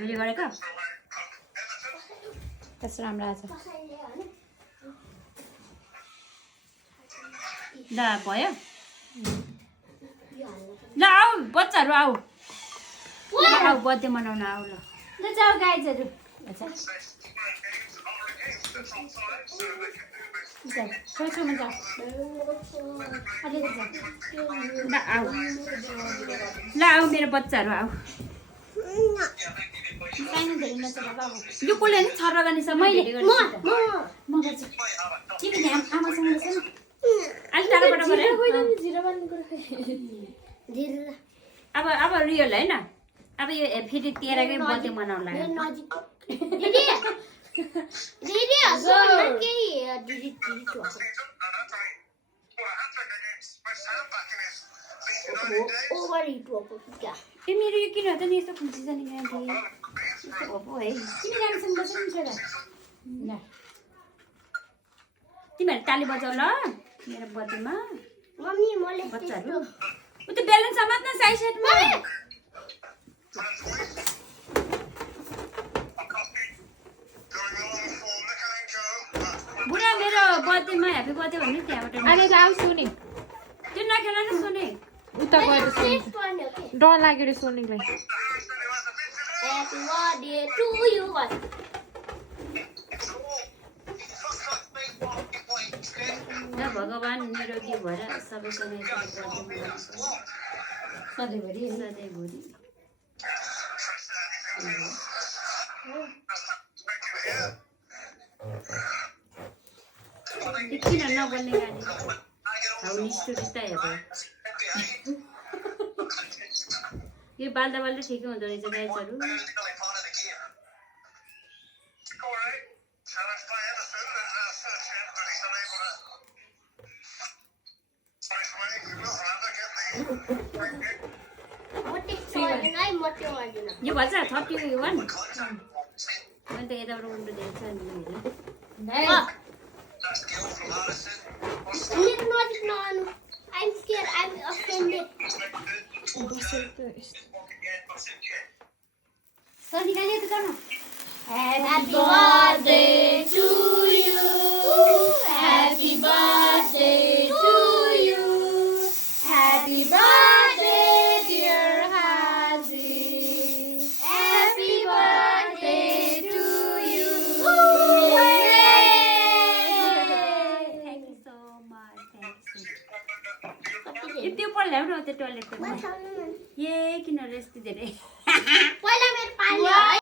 Video गरेको कस्तो राम्रो आछ ल भयो ल आऊ बच्चाहरू आऊ आऊ बर्थडे मनाउन आऊ ल जाऊ गाइजहरू छेउछेउमा जाऊ ल आऊ ल आऊ मेरो बच्चाहरू आऊ यो कसले नि छर्रा गर्ने सब मैले म गर्छु तिमीले आमासँग रहेछ नि अलि टाढाबाट गरे अब रियल होइन अब यो फेरि 13 कै बर्थडे मनाउन लाग्यो ए मेरो यो किन हो त नि यस्तो खुसी छ नि गान्धी यस्तो हो पो है तिमी राम्रोसँग बस्नु नि छोरा ल तिमीहरू ताली बजाउ ल मेरो बर्थडेमा मम्मी मैले बच्चाहरू उ त बेलन समात्न साइड साइडमा बुढा मेरो बर्थडेमा ह्यापी बर्थडे भन्नु त्यहाँबाट अरे लाउ सुने त्यो नखेल न सुने उता गएर सुने डर लाग्यो रे सोनीलाई Happy birthday to you. ल भगवान् निरोगी भएर सबैसँग सधैँभरि सधैँभरि किन नबोल्ने गाडी हौ निष्ठुरिता हेर यो बाल्दा बाल्दा ठिकै हुँदो रहेछ गाइजहरू यो भन्छ 31 मैले त यताबाट उल्टो देख्छ नि I'm scared. I'm offended. Sorry, kali itu kan? Happy birthday to you. Happy birthday to you. Happy birthday, dear Hazi. Happy birthday to you. Thank you so much. Thank you. Itu pun ल्याउनु त्यो toilet ये किन rest धेरै